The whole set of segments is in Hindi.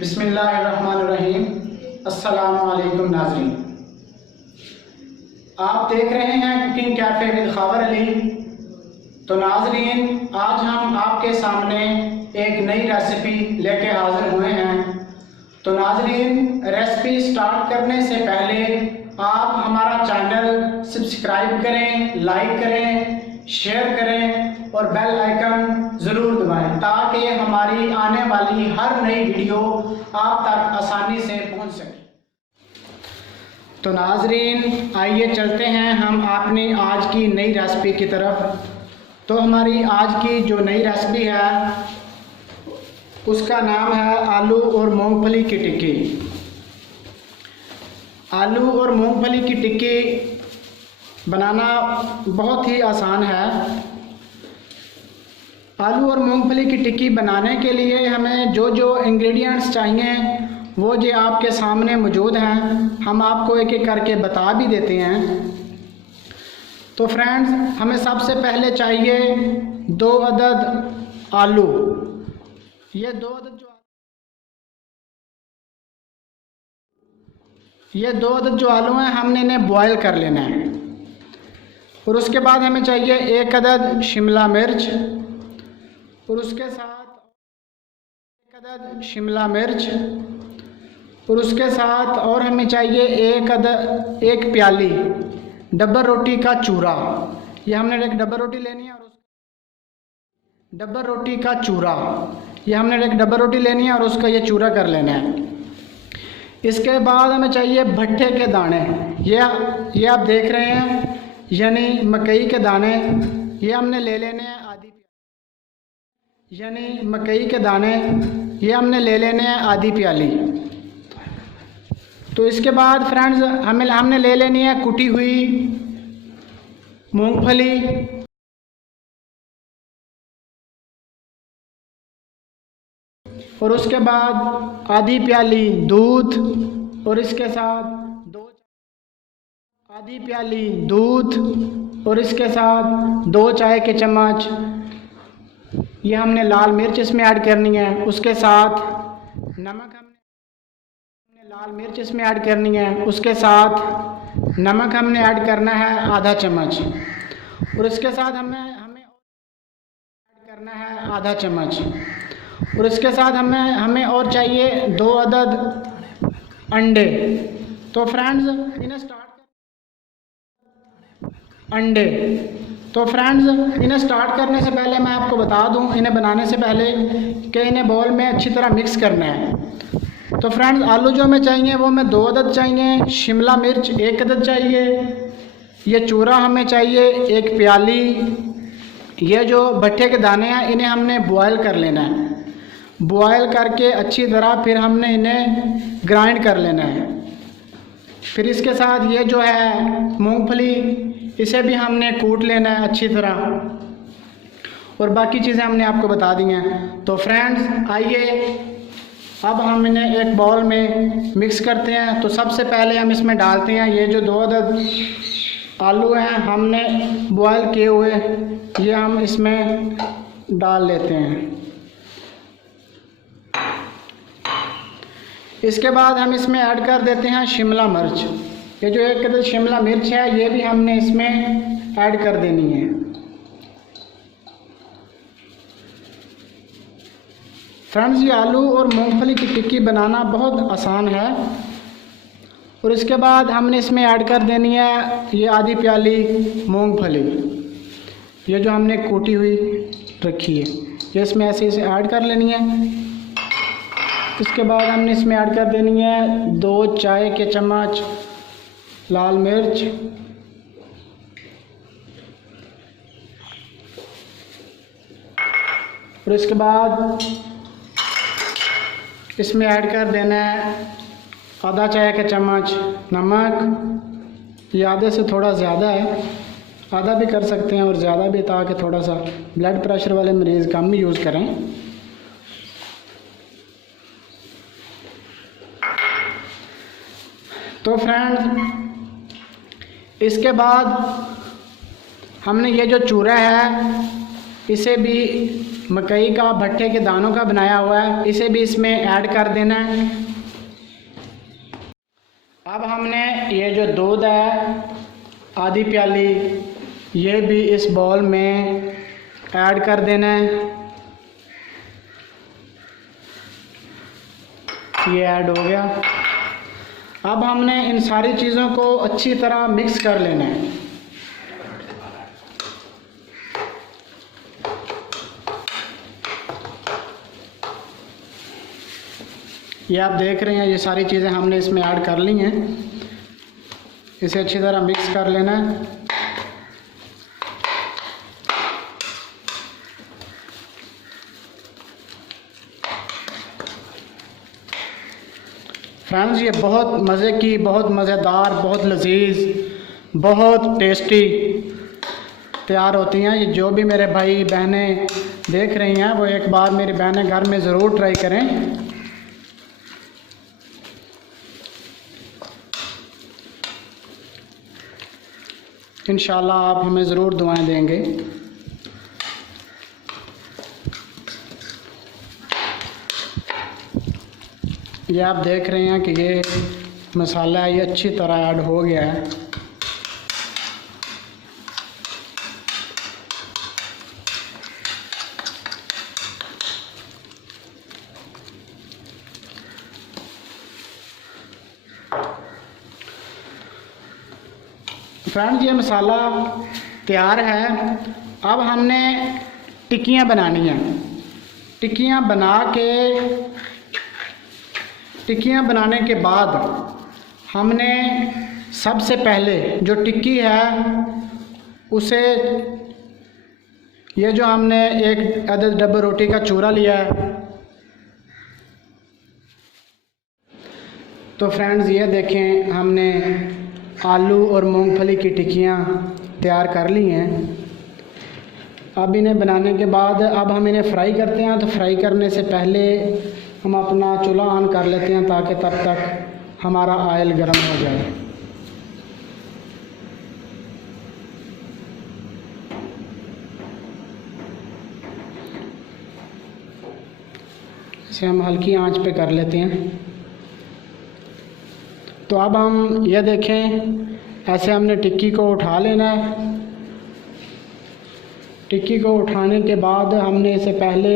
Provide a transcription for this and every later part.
बिस्मिल्लाहिर्रहमानिर्रहीम। अस्सलामुअलैकुम नाज़रीन, आप देख रहे हैं कुकिंग कैफ़े विद ख़ावर अली। तो नाज़रीन, आज हम आपके सामने एक नई रेसिपी लेके हाज़िर हुए हैं। तो नाज़रीन, रेसिपी स्टार्ट करने से पहले आप हमारा चैनल सब्सक्राइब करें, लाइक करें, शेयर करें और बेल आइकन ज़रूर दबाएं ताकि हमारी आने वाली हर नई वीडियो आप तक आसानी से पहुंच सके। तो नाज़रीन, आइए चलते हैं हम अपनी आज की नई रेसिपी की तरफ। तो हमारी आज की जो नई रेसिपी है उसका नाम है आलू और मूंगफली की टिक्की। आलू और मूंगफली की टिक्की बनाना बहुत ही आसान है। आलू और मूंगफली की टिक्की बनाने के लिए हमें जो जो इंग्रेडिएंट्स चाहिए वो जो आपके सामने मौजूद हैं, हम आपको एक एक करके बता भी देते हैं। तो फ्रेंड्स, हमें सबसे पहले चाहिए 2 अदद आलू। ये 2 अदद जो आलू हैं, हमने इन्हें बॉयल कर लेना है। और उसके बाद हमें चाहिए 1 अदद शिमला मिर्च, और उसके साथ 1 अदद शिमला मिर्च, और उसके साथ और हमें चाहिए 1 प्याली डब्बर रोटी का चूरा। ये हमने एक डब्बर रोटी लेनी है और डब्बर रोटी का चूरा, ये हमने एक डब्बर रोटी लेनी है और उसका ये चूरा कर लेना है। इसके बाद हमें चाहिए भट्टे के दाने। ये आप देख रहे हैं, यानी मकई के दाने, ये हमने ले लेने हैं मकई के दाने ये हमने ले लेने हैं आधी प्याली। तो इसके बाद फ्रेंड्स, हमने ले लेनी है कुटी हुई मूंगफली, और उसके बाद आधी प्याली दूध, और इसके साथ आधी प्याली दूध, और इसके साथ 2 चाय के चम्मच ये हमने लाल मिर्च इसमें ऐड करनी है। उसके साथ नमक हमने लाल मिर्च इसमें ऐड करनी है। उसके साथ नमक हमने ऐड करना है आधा चम्मच, और इसके साथ हमें ऐड करना है आधा चम्मच, और इसके साथ हमें और चाहिए 2 अदद अंडे। तो फ्रेंड्स, इन्हें स्टार्ट करने से पहले मैं आपको बता दूं, इन्हें बनाने से पहले कि इन्हें बाउल में अच्छी तरह मिक्स करना है। तो फ्रेंड्स, आलू जो हमें चाहिए वो हमें 2 अदद चाहिए, शिमला मिर्च 1 अदद चाहिए, ये चूरा हमें चाहिए 1 प्याली, ये जो भट्टे के दाने हैं इन्हें हमने बॉयल कर लेना है। बॉयल करके अच्छी तरह फिर हमने इन्हें ग्राइंड कर लेना है। फिर इसके साथ ये जो है मूंगफली, इसे भी हमने कूट लेना है अच्छी तरह, और बाकी चीज़ें हमने आपको बता दी हैं। तो फ्रेंड्स, आइए अब हम इन्हें एक बाउल में मिक्स करते हैं। तो सबसे पहले हम इसमें डालते हैं ये जो 2 अदद आलू हैं हमने बॉयल किए हुए, ये हम इसमें डाल लेते हैं। इसके बाद हम इसमें ऐड कर देते हैं शिमला मिर्च। ये जो 1 अदद शिमला मिर्च है ये भी हमने इसमें ऐड कर देनी है। फ्रेंड्स, ये आलू और मूंगफली की टिक्की बनाना बहुत आसान है। और इसके बाद हमने इसमें ऐड कर देनी है ये आधी प्याली मूंगफली, ये जो हमने कूटी हुई रखी है, ये इसमें ऐसे ऐड कर लेनी है। इसके बाद हमने इसमें ऐड कर देनी है 2 चाय के चम्मच लाल मिर्च, और इसके बाद इसमें ऐड कर देना है आधा चाय का चम्मच नमक। ये आधे से थोड़ा ज़्यादा है, आधा भी कर सकते हैं और ज़्यादा भी, ताकि थोड़ा सा ब्लड प्रेशर वाले मरीज़ कम ही यूज़ करें। तो फ्रेंड्स, इसके बाद हमने ये जो चूरा है इसे भी मकई का भट्टे के दानों का बनाया हुआ है, इसे भी इसमें ऐड कर देना है। अब हमने ये जो दूध है आधी प्याली, ये भी इस बाउल में ऐड कर देना है। ये ऐड हो गया। अब हमने इन सारी चीज़ों को अच्छी तरह मिक्स कर लेना है। ये आप देख रहे हैं, ये सारी चीज़ें हमने इसमें ऐड कर ली हैं। इसे अच्छी तरह मिक्स कर लेना है। फ्रेंड्स, ये बहुत मज़े की, बहुत मज़ेदार, बहुत लजीज, बहुत टेस्टी तैयार होती हैं। ये जो भी मेरे भाई बहनें देख रही हैं वो एक बार मेरी बहनें घर में ज़रूर ट्राई करें। इंशाल्लाह आप हमें ज़रूर दुआएं देंगे। ये आप देख रहे हैं कि ये मसाला ये अच्छी तरह ऐड हो गया है। फ्रेंड्स, ये मसाला तैयार है। अब हमने टिक्कियाँ बनानी हैं। टिक्कियाँ बनाने के बाद हमने सबसे पहले जो टिक्की है उसे, ये जो हमने एक आधा डब्बा रोटी का चूरा लिया है। तो फ्रेंड्स, ये देखें, हमने आलू और मूंगफली की टिक्कियाँ तैयार कर ली हैं। अब इन्हें बनाने के बाद अब हम इन्हें फ्राई करते हैं। तो फ्राई करने से पहले हम अपना चूल्हा ऑन कर लेते हैं ताकि तब तक हमारा ऑयल गर्म हो जाए। इसे हम हल्की आंच पे कर लेते हैं। तो अब हम ये देखें, ऐसे हमने टिक्की को उठा लेना है। टिक्की को उठाने के बाद हमने इसे पहले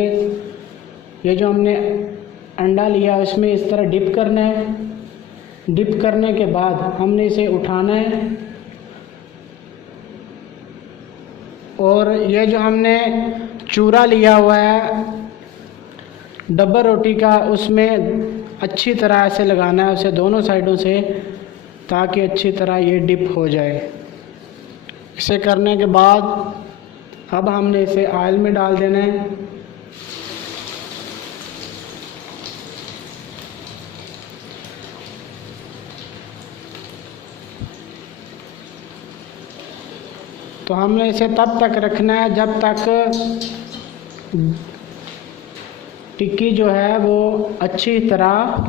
ये जो हमने अंडा लिया उसमें इस तरह डिप करना है। डिप करने के बाद हमने इसे उठाना है और ये जो हमने चूरा लिया हुआ है डब्बा रोटी का, उसमें अच्छी तरह ऐसे लगाना है उसे दोनों साइडों से, ताकि अच्छी तरह ये डिप हो जाए। इसे करने के बाद अब हमने इसे ऑयल में डाल देना है। तो हमने इसे तब तक रखना है जब तक टिक्की जो है वो अच्छी तरह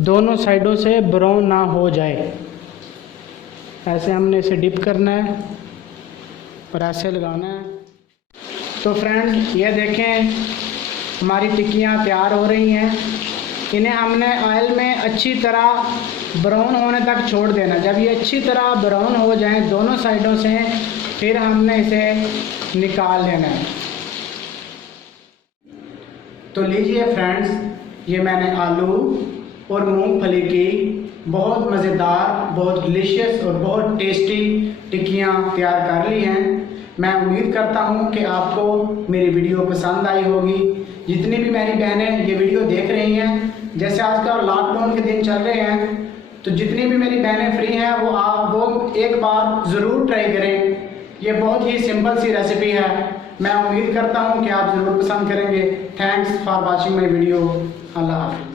दोनों साइडों से ब्राउन ना हो जाए। ऐसे हमने इसे डिप करना है और ऐसे लगाना है। तो फ्रेंड्स, ये देखें, हमारी टिक्कियाँ तैयार हो रही हैं। इन्हें हमने ऑयल में अच्छी तरह ब्राउन होने तक छोड़ देना। जब ये अच्छी तरह ब्राउन हो जाएं दोनों साइडों से, फिर हमने इसे निकाल लेना है। तो लीजिए फ्रेंड्स, ये मैंने आलू और मूंगफली की बहुत मज़ेदार, बहुत डिलीशियस और बहुत टेस्टी टिक्कियाँ तैयार कर ली हैं। मैं उम्मीद करता हूँ कि आपको मेरी वीडियो पसंद आई होगी। जितनी भी मेरी बहनें ये वीडियो देख रही हैं, जैसे आजकल लॉकडाउन के दिन चल रहे हैं, तो जितनी भी मेरी बहनें फ्री हैं वो एक बार ज़रूर ट्राई करें। ये बहुत ही सिंपल सी रेसिपी है। मैं उम्मीद करता हूँ कि आप ज़रूर पसंद करेंगे। Thanks for watching my video. अल्लाह हाफ़िज़।